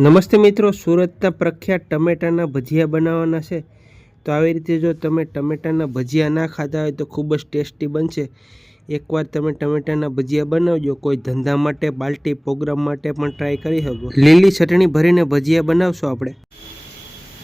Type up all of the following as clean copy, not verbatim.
નમસ્તે મિત્રો, સુરતના પ્રખ્યાત ટમેટાના ભજીયા બનાવવાના છે. તો આવી રીતે જો તમે ટમેટાના ભજીયા ના ખાધા હોય તો ખૂબ જ ટેસ્ટી બનશે. એકવાર તમે ટમેટાના ભજીયા બનાવજો. કોઈ ધંધા માટે, પાર્ટી પ્રોગ્રામ માટે પણ ટ્રાય કરી શકો. લીલી ચટણી ભરીને ભજીયા બનાવશો આપણે.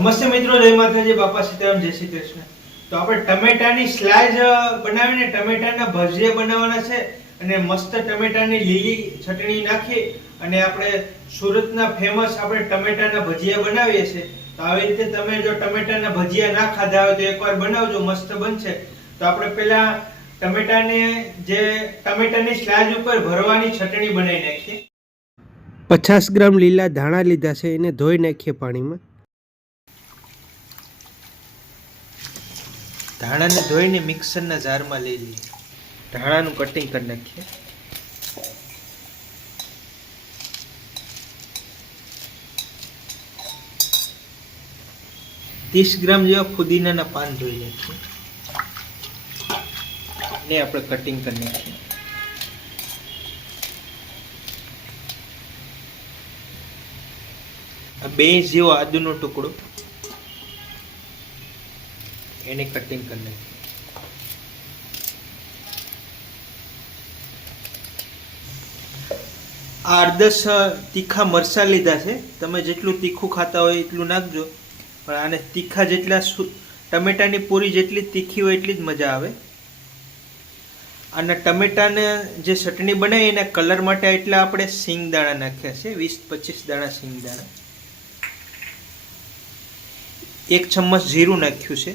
નમસ્તે મિત્રો, જય માતાજી, બાપા સીતારામ, જય શ્રી કૃષ્ણ. તો આપણે ટમેટાની સ્લાઈસ બનાવીને ટમેટાના ભજીયા બનાવવાના છે અને મસ્ત ટમેટાની લીલી ચટણી નાખી અને આપણે સુરતના ફેમસ આપણે ટમેટાના ભજીયા બનાવીએ છીએ. તો આવી રીતે તમે જો ટમેટાના ભજીયા ના ખાધા હોય તો એકવાર બનાવજો, મસ્ત બનશે. તો આપણે પહેલા ટમેટાની સ્લાઈસ ઉપર ભરવાની ચટણી બનાવી નાખીએ. 50 ગ્રામ લીલા ધાણા લીધા છે, એને ધોઈ નાખીએ પાણીમાં. ધાણાને ધોઈને મિક્સરના જારમાં લઈ લઈએ. ધાણાનું કટિંગ કરી નાખીએ. $30 ગ્રામ જેવા ફુદીનાના પાન ધોઈ નાખીએ ને આપણે કટિંગ કરી નાખીએ. આ 2 જેવો આદુનો ટુકડો એને કટિંગ કરી નાખીએ. આ 8-10 તીખા મરચાં લીધા છે. તમે જેટલું તીખું ખાતા હોય એટલું નાખજો, પણ આને તીખા જેટલા ટમેટાની પૂરી જેટલી તીખી હોય એટલી જ મજા આવે. અને ટમેટાને જે ચટણી બનાવી એના કલર માટે એટલા આપણે સિંગદાણા નાખ્યા છે, 20-25 દાણા સિંગદાણા. 1 ચમચ જીરું નાખ્યું છે,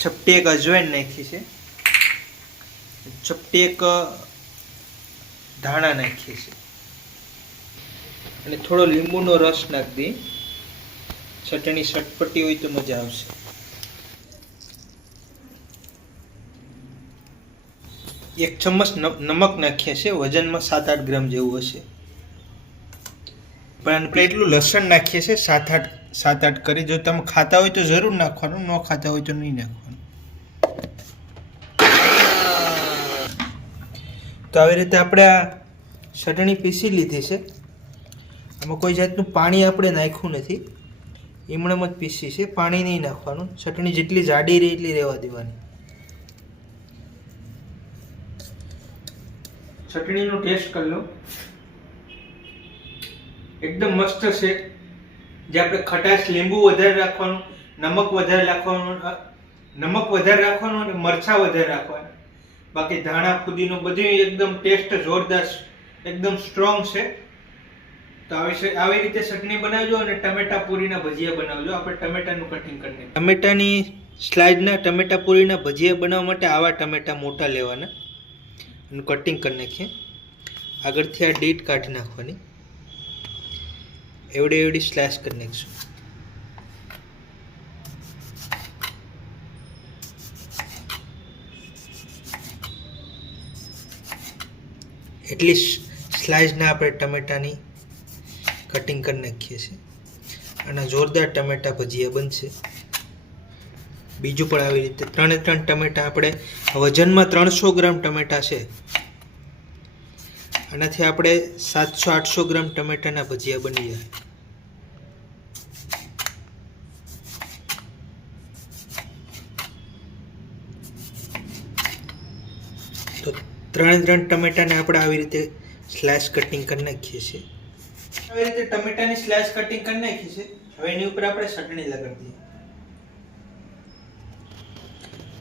ચપટી 1 અજવાઈન નાખી છે, ચપટી 1 ધાણા નાખીએ છે અને થોડો લીંબુનો રસ નાખી દઈએ. ચટણી ચટપટી હોય તો મજા આવશે. એક ચમચ નમક નાખીએ છે, વજનમાં 7-8 ગ્રામ જેવું હશે. પણ આપણે એટલું લસણ નાખીએ છીએ 7-8 કરી. જો તમે ખાતા હોય તો જરૂર નાખવાનું, ન ખાતા હોય તો નહીં નાખવાનું. તો આવી રીતે આપણે આ ચટણી પીસી લીધી છે. આમાં કોઈ જાતનું પાણી આપણે નાખ્યું નથી, એમણેમ જ પીસી છે. પાણી નહીં નાખવાનું. ચટણી જેટલી જાડી રહે એટલી રહેવા દેવાની. ચટણીનો ટેસ્ટ કરી લો, એકદમ મસ્ત છે. જે આપણે ખટાશ, લીંબુ વધારે રાખવાનું, નમક વધારે રાખવાનું અને મરચાં વધારે રાખવાના. બાકી ધાણા, ફુદીનો બધું એકદમ ટેસ્ટ જોરદાર, એકદમ સ્ટ્રોંગ છે. તો આવી રીતે ચટણી બનાવજો અને ટમેટા પૂરીના ભજીયા બનાવજો. આપણે ટમેટાનું કટિંગ કરીને ટમેટાની સ્લાઇડના ટમેટા પૂરીના ભજીયા બનાવવા માટે આવા ટમેટા મોટા લેવાના અને કટિંગ કરી નાખીએ. આગળથી આ ડીટ કાઢી નાખવાની, એવડી સ્લાઇસ કરી નાખીશું. એટલી સ્લાઇસના આપણે ટમેટાની કટિંગ કરી નાખીએ છીએ અને જોરદાર ટમેટા ભજીયા બનશે. બીજું પણ આવી રીતે 3 ટમેટા, આપણે વજનમાં 300 ગ્રામ ટમેટા છે, આનાથી આપણે 700-800 ગ્રામ ટમેટાના ભજીયા બની જાય. તો 3 ટમેટાને આપણે આવી રીતે સ્લાઇસ કટિંગ કરી નાખીએ છીએ. આવી રીતે ટમેટાની સ્લાઇસ કટિંગ કરી નાખી છે. હવે એની ઉપર આપણે ચટણી લગાડી દઈએ.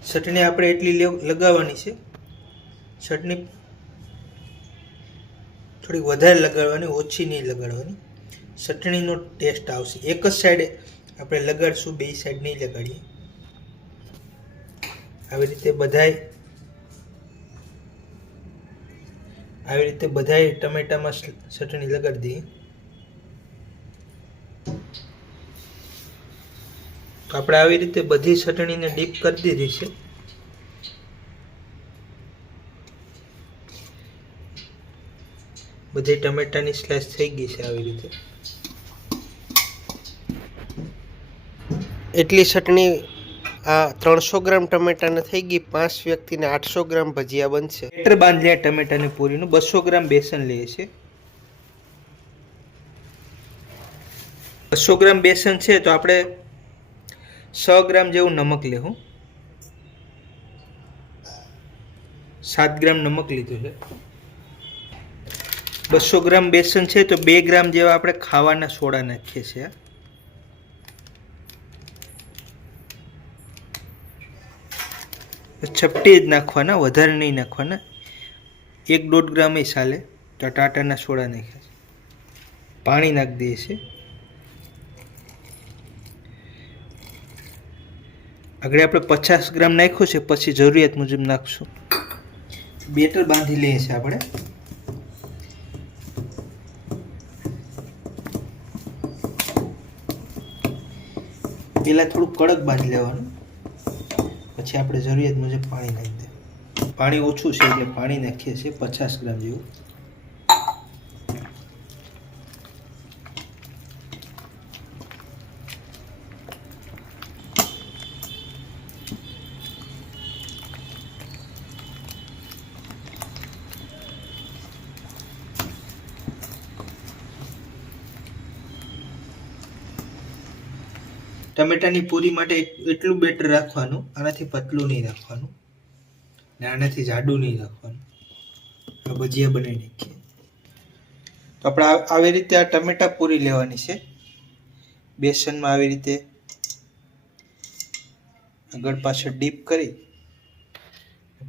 ચટણી આપણે એટલી લગાવવાની છે. ચટણી થોડી વધારે લગાડવાની, ઓછી નહીં લગાડવાની. ચટણીનો ટેસ્ટ આવશે. એક જ સાઈડ આપણે લગાડશું, 2 સાઈડ નહીં લગાડીએ. આવી રીતે બધાય ટમેટામાં ચટણી લગાડી દઈએ. તો આપણે આવી રીતે બધી ચટણીને ડીપ કરી દીધી છે. બધી ટમેટાની સ્લાઇસ થઈ ગઈ છે. આવી રીતે એટલી ચટણી આ 300 ગ્રામ ટમેટાને થઈ ગઈ. 5 વ્યક્તિને 800 ગ્રામ ભજીયા બનશે. બેટર બાંધી લે ટમેટાની પૂરીનું. 200 ગ્રામ બેસન લઈએ છીએ. 200 ગ્રામ બેસન છે તો આપણે 100 ગ્રામ જેવું નમક લેવું. 7 ગ્રામ નમક લીધું છે. 200 ગ્રામ બેસન છે તો 2 ગ્રામ જેવા આપણે ખાવાના સોડા નાખીએ છીએ. છપટી જ નાખવાના, વધારે નહીં નાખવાના. 1-1.5 ગ્રામ ચાલે. તો ટાટાના સોડા નાખ્યા છે. પાણી નાખી દઈએ છીએ. આગળ આપણે 50 ગ્રામ નાખ્યું છે, પછી જરૂરિયાત મુજબ નાખશું. બેટર બાંધી લઈએ છીએ આપણે. પહેલાં થોડું કડક બાંધી લેવાનું, પછી આપણે જરૂરિયાત મુજબ પાણી નાખી દઈએ. પાણી ઓછું છે એટલે પાણી નાખીએ છીએ 50 ગ્રામ જેવું. ટમેટાની પૂરી માટે એટલું બેટર રાખવાનું, આનાથી પતલું નહીં રાખવાનું ને આનાથી જાડું નહીં રાખવાનું. ભજીયા બનાવી નાખીએ. તો આપણે આવી રીતે આ ટમેટા પૂરી લેવાની છે. બેસનમાં આવી રીતે આગળ પાછળ ડીપ કરી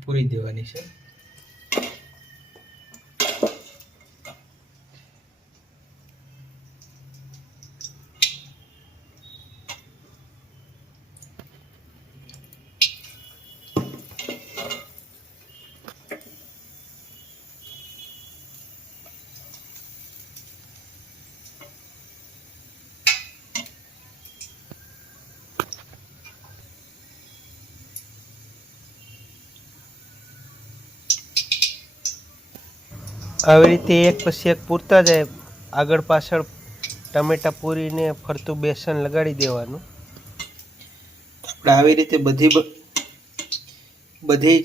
પૂરી દેવાની છે. આવી રીતે એક પછી એક પૂરતા જાય, આગળ પાછળ ટમેટા પૂરીને ફરતું બેસન લગાડી દેવાનું. આપણે આવી રીતે બધી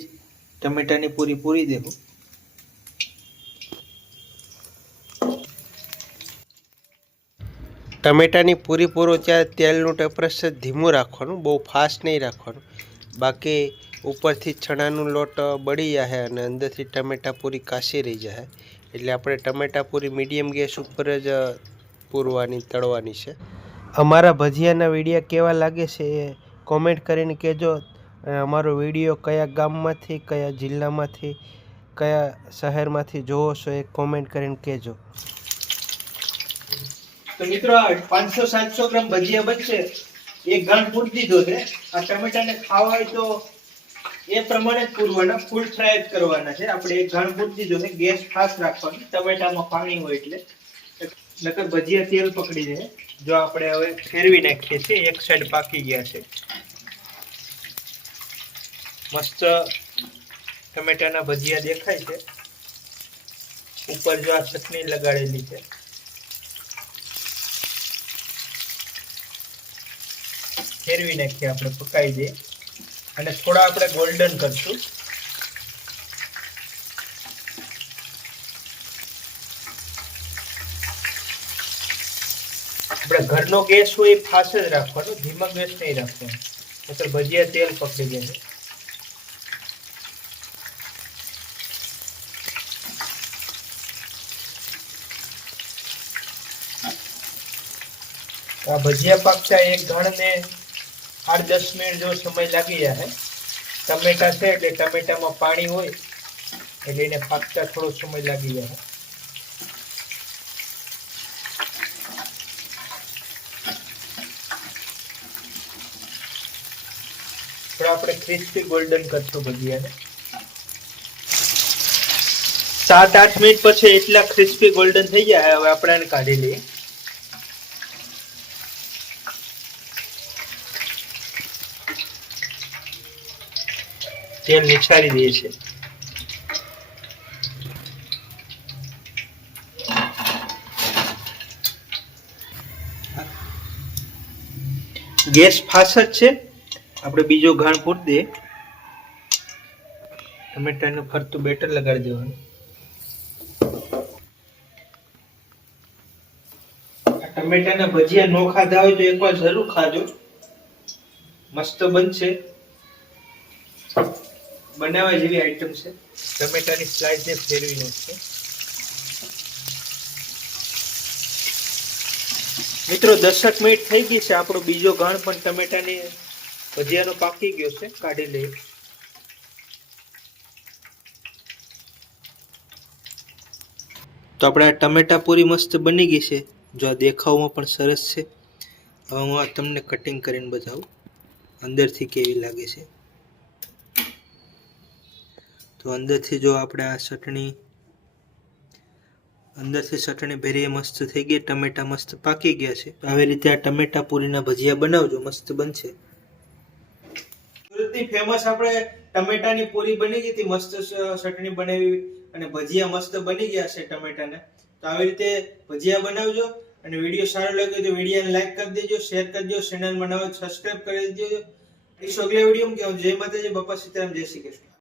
ટમેટાની પૂરી પૂરી દેવું. ટમેટાની પૂરી પૂરો ત્યારે તેલનું ટેમ્પરેચર ધીમું રાખવાનું, બહુ ફાસ્ટ નહીં રાખવાનું. બાકી ઉપરથી ચણાનો લોટ બળી જાય અને અંદરથી ટમેટા પૂરી કાચી રહી જાય. એટલે આપણે ટમેટા પૂરી મીડિયમ ગેસ ઉપર જ પૂરવાની, તળવાની છે. અમારા ભજીયાના વિડીયો કેવા લાગે છે એ કોમેન્ટ કરીને કહેજો. અને અમારો વિડીયો કયા ગામમાંથી, કયા જિલ્લામાંથી, કયા શહેરમાંથી જોવો છો એ કોમેન્ટ કરીને કહેજો. તો મિત્રો 500-700 ગ્રામ ભજીયા બનશે. એક ઘણ પૂરી દીધો છે. આ ટમેટાને ખાવા હોય તો એ પ્રમાણે જ પૂરવાના, ફૂલ ફ્રાય જ કરવાના છે. આપણે એક ઘણ પૂરી દીધો છે. ગેસ ફાસ્ટ રાખવાનો, ટમેટામાં પાણી હોય એટલે, નકર ભજીયા તેલ પકડી જાય. જો આપણે હવે ફેરવી નાખીએ છીએ, એક સાઈડ પાકી ગયા છે. મસ્ત ટમેટાના ભજીયા દેખાય છે. ઉપર જો આ ચટણી લગાડેલી છે. ફેરવી નાખીએ, આપણે પકાવી દઈએ અને થોડા આપણે ગોલ્ડન કરશું. આપણે ઘરનો ગેસ હોય એ ફાસ્ટ જ રાખવાનો, ધીમા ગેસ નહીં રાખવાનો, નહીંતર ભજીયા તેલ પકડી જાય. આ ભજીયા પાકતા એક ઘણને 8-10 મિનિટ જેવો સમય લાગી જાય. ટમેટા છે એટલે ટમેટામાં પાણી હોય એટલે એને પાકતા થોડો સમય લાગી જાય. થોડા આપણે ક્રિસ્પી ગોલ્ડન કરશું ભજીયાને. 7-8 મિનિટ પછી એટલા ક્રિસ્પી ગોલ્ડન થઈ જાય. હવે આપણે એને કાઢી લઈએ. તેલ નિછારી દઈએ છીએ. ગેસ ફાસ્ટ જ છે. આપણે બીજો ઘાણ પૂરી દઈએ. ટમેટાનું ફરતું બેટર લગાડી દેવાનું. ટમેટાના ભજીયા ન ખાધા હોય તો એકવાર જરૂર ખાજો, મસ્ત બનશે, બનાવવા જેવી આઈટમ છે. ટમેટાની સ્લાઇસને ફેરવી નાખશે. મિત્રો 10 મિનિટ થઈ ગઈ છે, આપણો બીજો ઘાણ પણ ટમેટાની ભજીયાનો પાકી ગયો છે, કાઢી લઈએ. તો આપણે આ ટમેટા પૂરી મસ્ત બની ગઈ છે. જો આ દેખાવમાં પણ સરસ છે. હવે હું આ તમને કટિંગ કરીને બતાવું અંદરથી કેવી લાગે છે. તો અંદરથી જો આપણે આ ચટણી ભેરી મસ્ત થઈ ગઈ, ટમેટા મસ્ત પાકી ગયા છે. તો આવી રીતે આ ટમેટા પૂરીના ભજીયા બનાવજો, મસ્ત બનશે. સુરતની ફેમસ આપણે ટમેટાની પૂરી બની ગઈ હતી, મસ્ત ચટણી બનાવી અને ભજીયા મસ્ત બની ગયા છે ટમેટાના. તો આવી રીતે ભજીયા બનાવજો અને વિડીયો સારો લાગ્યો તો વિડીયોને લાઈક કરી દેજો, શેર કરજો, ચેનલમાં નવા સબસ્ક્રાઇબ કરી દેજો. અગલા વિડીયોમાં જય માતાજી, બાપા સીતારામ, જય શ્રી કૃષ્ણ.